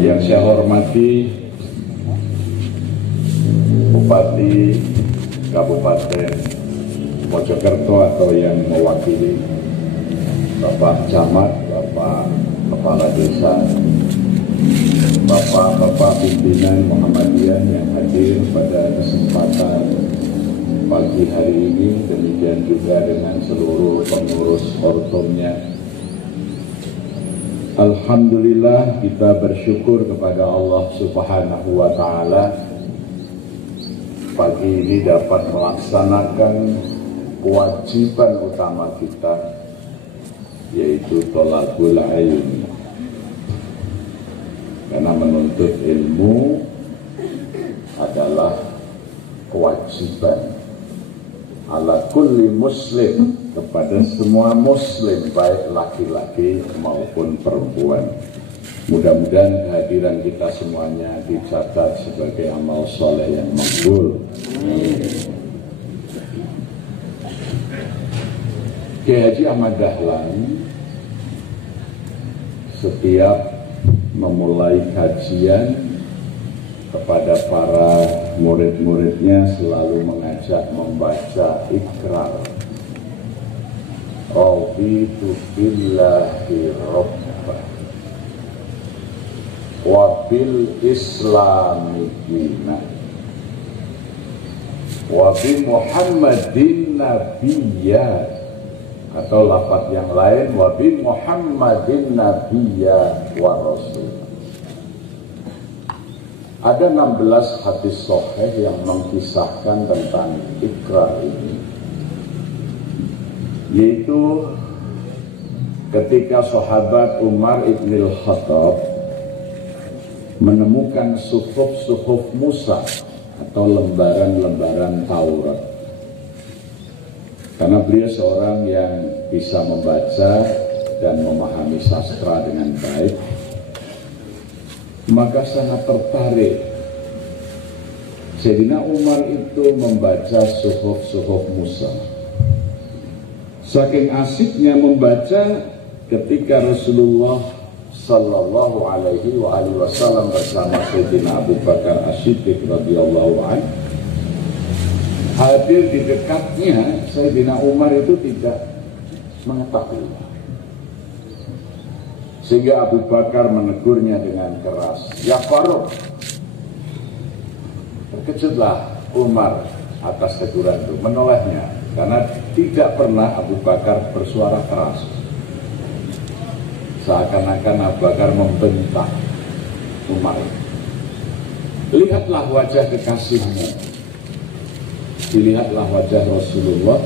Yang saya hormati Bupati Kabupaten Mojokerto atau yang mewakili Bapak Camat, Bapak Kepala Desa, Bapak pimpinan Muhammadiyah yang hadir pada kesempatan pagi hari ini, demikian juga dengan seluruh pengurus ortomnya. Alhamdulillah, kita bersyukur kepada Allah Subhanahu wa Ta'ala pagi ini dapat melaksanakan kewajiban utama kita, yaitu thalabul ilmi. Karena menuntut ilmu adalah kewajiban ala kulli muslim, kepada semua muslim, baik laki-laki maupun perempuan. Mudah-mudahan kehadiran kita semuanya dicatat sebagai amal soleh yang makbul. Kiai Haji Ahmad Dahlan setiap memulai kajian kepada para murid-muridnya selalu mengajak membaca Iqrar. Raditu billahi rabba wa bil islami dina wa bi Muhammadin nabiyya, atau lafaz yang lain wa bi Muhammadin nabiyya wa rasul. Ada 16 hadis sahih yang mengisahkan tentang Iqrar ini, yaitu ketika sahabat Umar ibn al-Khattab menemukan suhuf Musa atau lembaran-lembaran Taurat. Karena beliau seorang yang bisa membaca dan memahami sastra dengan baik, maka sangat tertarik. Sayyidina Umar itu membaca suhuf Musa. Saking asiknya membaca, ketika Rasulullah Sallallahu Alaihi Wasallam bersama Sayyidina Abu Bakar As-Siddiq radhiyallahu anhu hadir di dekatnya, Sayyidina Umar itu tidak mengetahui. Sehingga Abu Bakar menegurnya dengan keras, "Ya Faruq." Terkejutlah Umar atas teguran itu, menolehnya, karena tidak pernah Abu Bakar bersuara keras. Seakan-akan Abu Bakar membentak Umar. Lihatlah wajah kekasihmu, dilihatlah wajah Rasulullah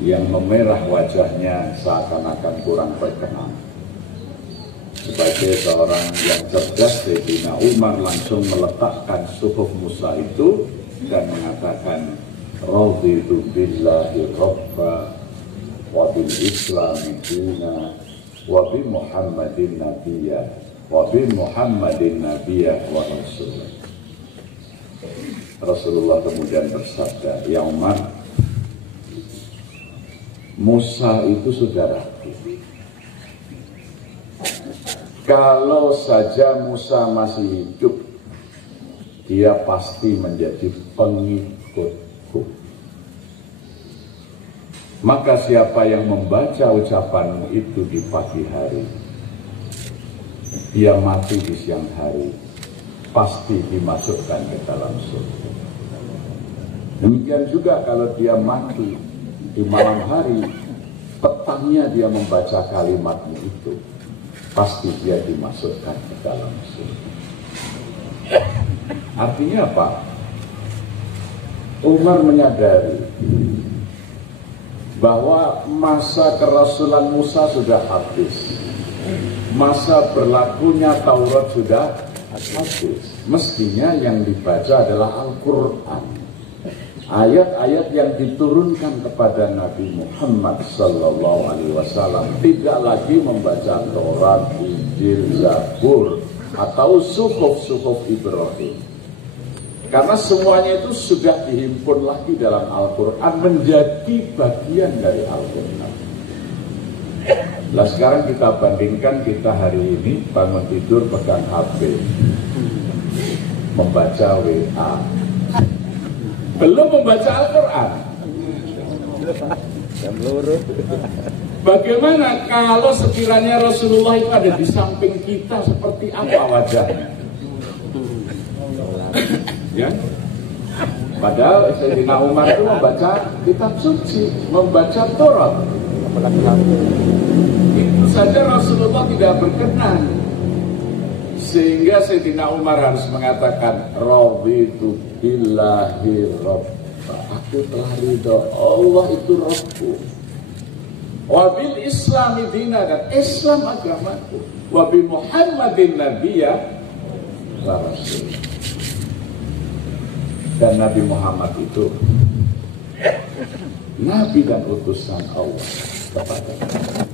yang memerah wajahnya seakan-akan kurang berkenan. Sebagai seorang yang cerdas, Sayyidina Umar langsung meletakkan suhuf Musa itu dan mengatakan, "Raditu billahi rabba wa bil islami dina wa bi Muhammadin nabiyya wa bi Muhammadin nabiyya wa rasulullah." Rasulullah kemudian bersabda, "Ya Umar, Musa itu saudaraku. Kalau saja Musa masih hidup, dia pasti menjadi pengikutku. Maka siapa yang membaca ucapanmu itu di pagi hari, dia mati di siang hari, pasti dimasukkan ke dalam surga. Demikian juga kalau dia mati di malam hari, petangnya dia membaca kalimatmu itu, pasti dia dimasukkan ke dalam surga." Artinya apa? Umar menyadari bahwa masa kerasulan Musa sudah habis, masa berlakunya Taurat sudah habis. Mestinya yang dibaca adalah Al-Quran, ayat-ayat yang diturunkan kepada Nabi Muhammad Sallallahu Alaihi Wasallam. Tidak lagi membaca Taurat, Injil, Zabur, atau suhuf Ibrahim. Karena semuanya itu sudah dihimpun lagi dalam Al-Quran, menjadi bagian dari Al-Quran. Nah sekarang kita bandingkan, kita hari ini bangun tidur pegang HP, membaca WA, belum membaca Al-Quran. Bagaimana kalau sekiranya Rasulullah itu ada di samping kita, seperti apa wajahnya? Ya? Padahal Sayyidina Umar itu membaca kitab suci, membaca Taurat. Itu saja Rasulullah tidak berkenan. Sehingga Sayyidina Umar harus mengatakan, Raditu billahi rabba. Aku telah ridho, Allah itu Rabbu. Wabil Islami dina, dan Islam agamaku. Wabi Muhammadin nabiyya wa rasul. Dan Nabi Muhammad itu Nabi dan utusan Allah kepada kita.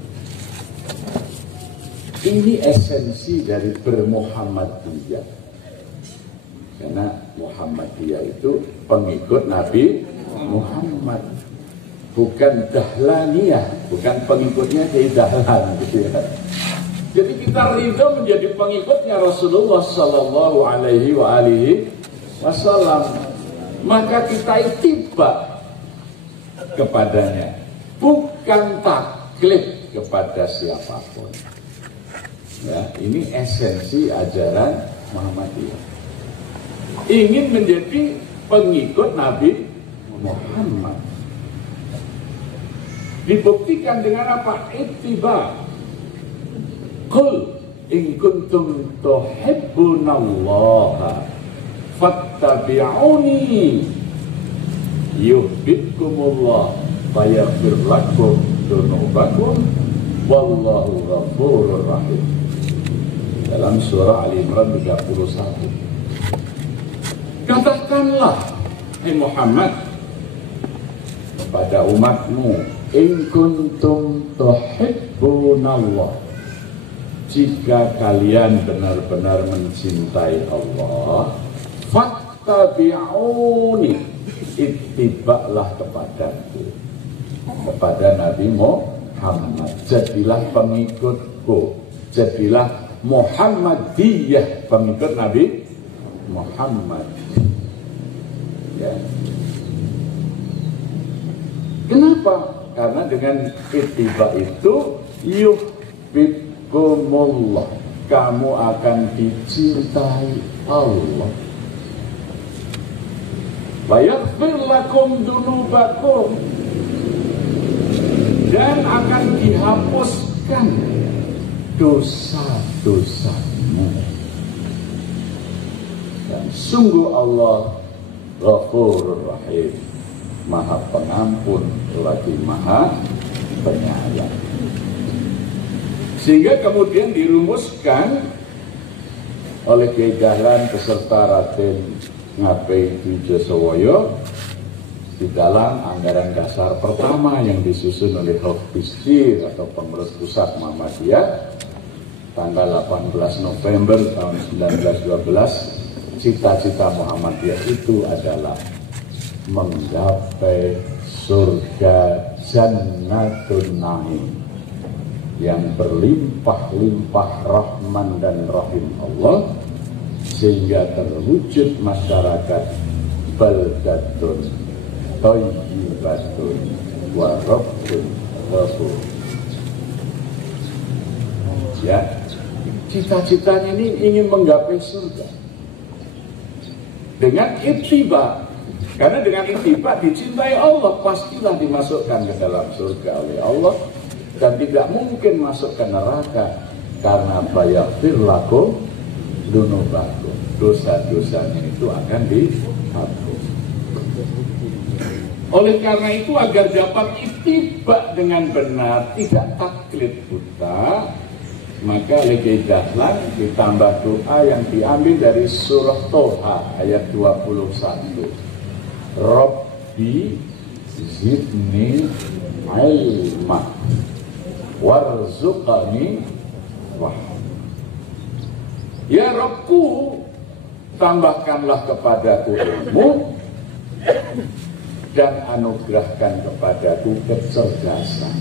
Ini esensi dari bermuhammadiyah. Karena Muhammadiyah itu pengikut Nabi Muhammad, bukan Dahlaniyah, bukan pengikutnya Kiai Dahlan gitu ya. Jadi kita ridho menjadi pengikutnya Rasulullah Sallallahu Alaihi Wasallam, maka kita ittiba kepadanya, bukan taklid kepada siapapun. Ya, ini esensi ajaran Muhammadiyah. Ingin menjadi pengikut Nabi Muhammad. Dibuktikan dengan apa? Ittiba. Qul in kuntum tuhibbunallaha fattabi'uni yuhibbukumullah wa yaghfir lakum dzunubakum wallahu ghafurur rahim. Dalam surah Al-Imran 31. Katakanlah, hai Muhammad, kepada umatmu, in kuntum tuhibbunallah, jika kalian benar-benar mencintai Allah, fattabi'uni, ittiba'lah kepadaku, kepada Nabi Muhammad. Jadilah pengikutku, jadilah Muhammadiyah, pengikut Nabi Muhammad. Ya. Kenapa? Karena dengan ittiba itu yuhibbukumullah, kamu akan dicintai Allah. Wa yaghfir lakum dzunubakum, dan akan dihapuskan dosa-dosamu. Dan sungguh Allah Ghafurur Rahim, Maha Pengampun lagi Maha Penyayang. Sehingga kemudian dirumuskan oleh Kiai Dahlan beserta Raden Ngabei Wijosowoyo di dalam anggaran dasar pertama yang disusun oleh Hofbisjir atau pengurus pusat Muhammadiyah tanggal 18 November tahun 1912. Cita-cita Muhammadiyah itu adalah menggapai surga Jannatun Naim yang berlimpah-limpah rahman dan rahim Allah, sehingga terwujud masyarakat baldatun thayyibatun wa rabbun ghafur. Ya, cita-citanya ini ingin menggapai surga dengan ittiba. Karena dengan ittiba dicintai Allah, pastilah dimasukkan ke dalam surga oleh Allah, dan tidak mungkin masuk ke neraka. Karena yaghfir lakum dzunubakum, dosa-dosanya itu akan dihapus. Oleh karena itu, agar dapat ittiba dengan benar, tidak taklid buta, maka oleh Kiai Dahlan ditambah doa yang diambil dari surah Toha ayat 21. Rabbi zidni ilma warzuqani rahmah. Ya Rabbku, tambahkanlah kepadaku ilmu dan anugerahkan kepadaku kecerdasan.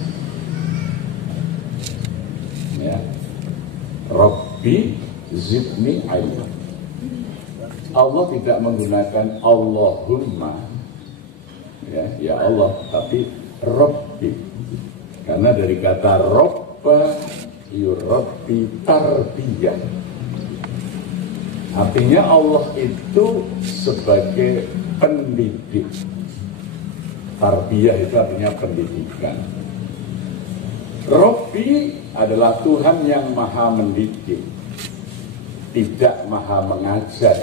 Ya. Rabbi zidni ilma. Allah tidak menggunakan Allahumma, ya Allah, tapi Rabbi. Karena dari kata Rabba yurabbi tarbiyah. Artinya Allah itu sebagai pendidik. Tarbiyah itu artinya pendidikan. Rabbi adalah Tuhan yang maha mendidik, tidak maha mengajar.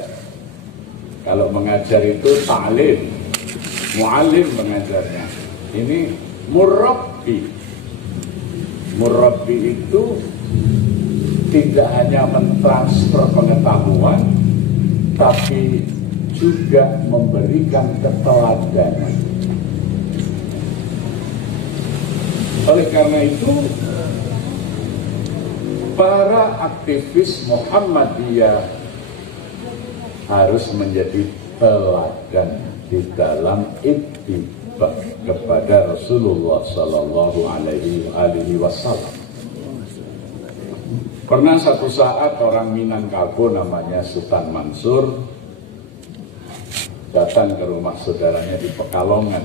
Kalau mengajar itu ta'lim, mu'alim mengajarnya. Ini murabbi. Murabbi itu tidak hanya mentransfer pengetahuan, tapi juga memberikan keteladanan. Oleh karena itu, para aktivis Muhammadiyah harus menjadi teladan di dalam ittiba kepada Rasulullah Sallallahu Alaihi Wasallam. Pernah satu saat orang Minangkabau namanya Sultan Mansur datang ke rumah saudaranya di Pekalongan,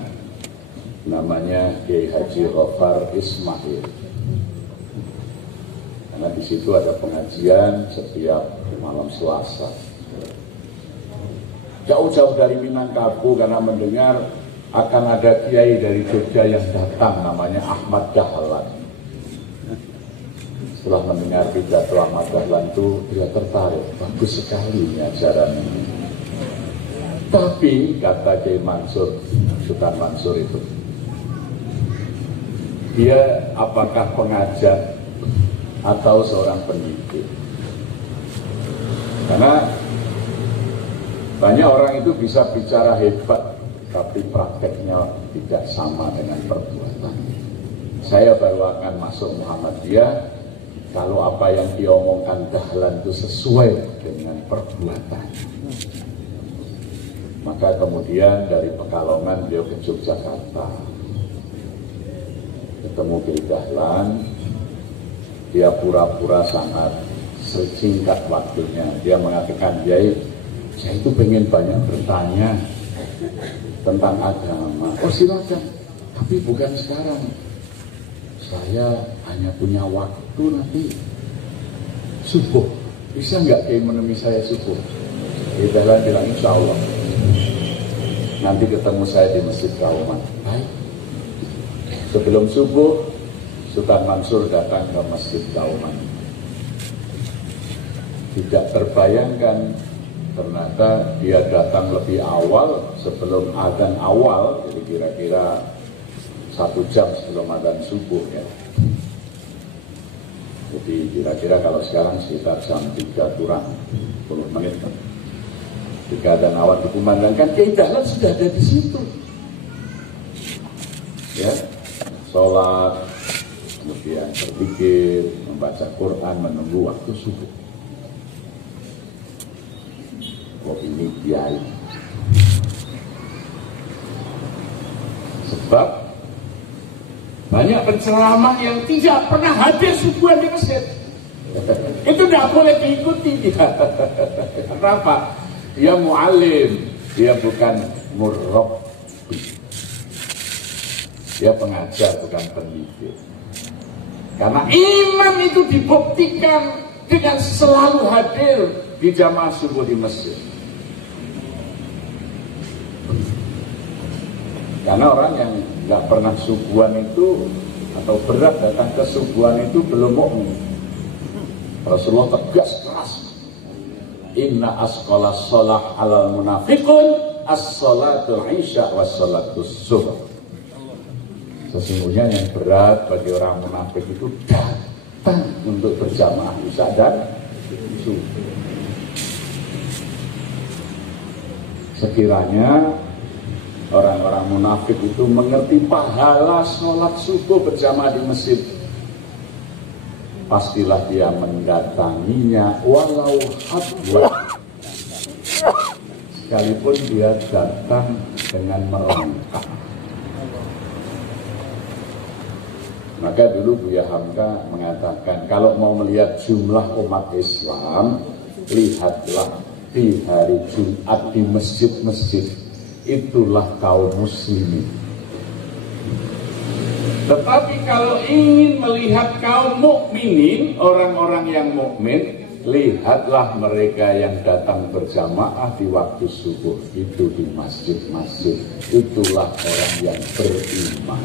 namanya Kiai Haji Ghaffar Ismail. Karena di situ ada pengajian setiap malam Selasa. Jauh-jauh dari Minangkabau karena mendengar akan ada kiai dari Jogja yang datang, namanya Ahmad Dahlan. Setelah mendengar pidato Ahmad Dahlan itu, dia tertarik, bagus sekali ajaran ini. Tapi kata Kiai Mansur, Sultan Mansur itu, dia apakah pengajar atau seorang pendidik? Karena banyak orang itu bisa bicara hebat, tapi prakteknya tidak sama dengan perbuatan. Saya baru akan masuk Muhammadiyah kalau apa yang diomongkan Dahlan itu sesuai dengan perbuatan. Maka kemudian dari Pekalongan beliau ke Yogyakarta, ketemu Kiai Dahlan. Dia pura-pura sangat singkat waktunya. Dia mengatakan, Kiai, saya itu pengen banyak bertanya tentang agama. Oh silakan, tapi bukan sekarang. Saya hanya punya waktu nanti subuh. Bisa nggak Kiai menemui saya subuh? Kiai Dahlan bilang, insya Allah. Nanti ketemu saya di Masjid Kauman. Baik. Sebelum subuh, Sultan Mansur datang ke Masjid Kauman. Tidak terbayangkan, ternyata dia datang lebih awal sebelum adzan awal, jadi kira-kira 1 jam sebelum adzan subuh ya. Jadi kira-kira kalau sekarang sekitar jam 3 kurang 10 menit. Ketika adzan awal dikumandangkan, Kiai Dahlan sudah ada di situ. Ya, sholat, kemudian berpikir, membaca Quran, menunggu waktu subuh. Oh ini kiai. Sebab banyak penceramah yang tidak pernah hadir subuhan di masjid. Itu tidak boleh diikuti. Kenapa? Dia mu'alim, dia bukan murabbi. Dia pengajar, bukan pendidik. Karena iman itu dibuktikan dengan selalu hadir di jamaah subuh di masjid. Karena orang yang nggak pernah subuhan itu atau berat datang ke subuhan itu belum mukmin. Rasulullah tegas keras. Inna asqalas shalah alal munafiqun as-salatul isya was salatus zuhur. Sesungguhnya yang berat bagi orang munafik itu datang untuk berjamaah isya dan subuh. Sekiranya orang-orang munafik itu mengerti pahala sholat subuh berjamaah di masjid, pastilah dia mendatanginya walau hadwa, sekalipun dia datang dengan merangkak. Maka dulu Buya Hamka mengatakan, kalau mau melihat jumlah umat Islam, lihatlah di hari Jumat di masjid-masjid, itulah kaum muslimin. Tetapi kalau ingin melihat kaum mukminin, orang-orang yang mukmin, lihatlah mereka yang datang berjamaah di waktu subuh itu di masjid-masjid. Itulah orang yang beriman.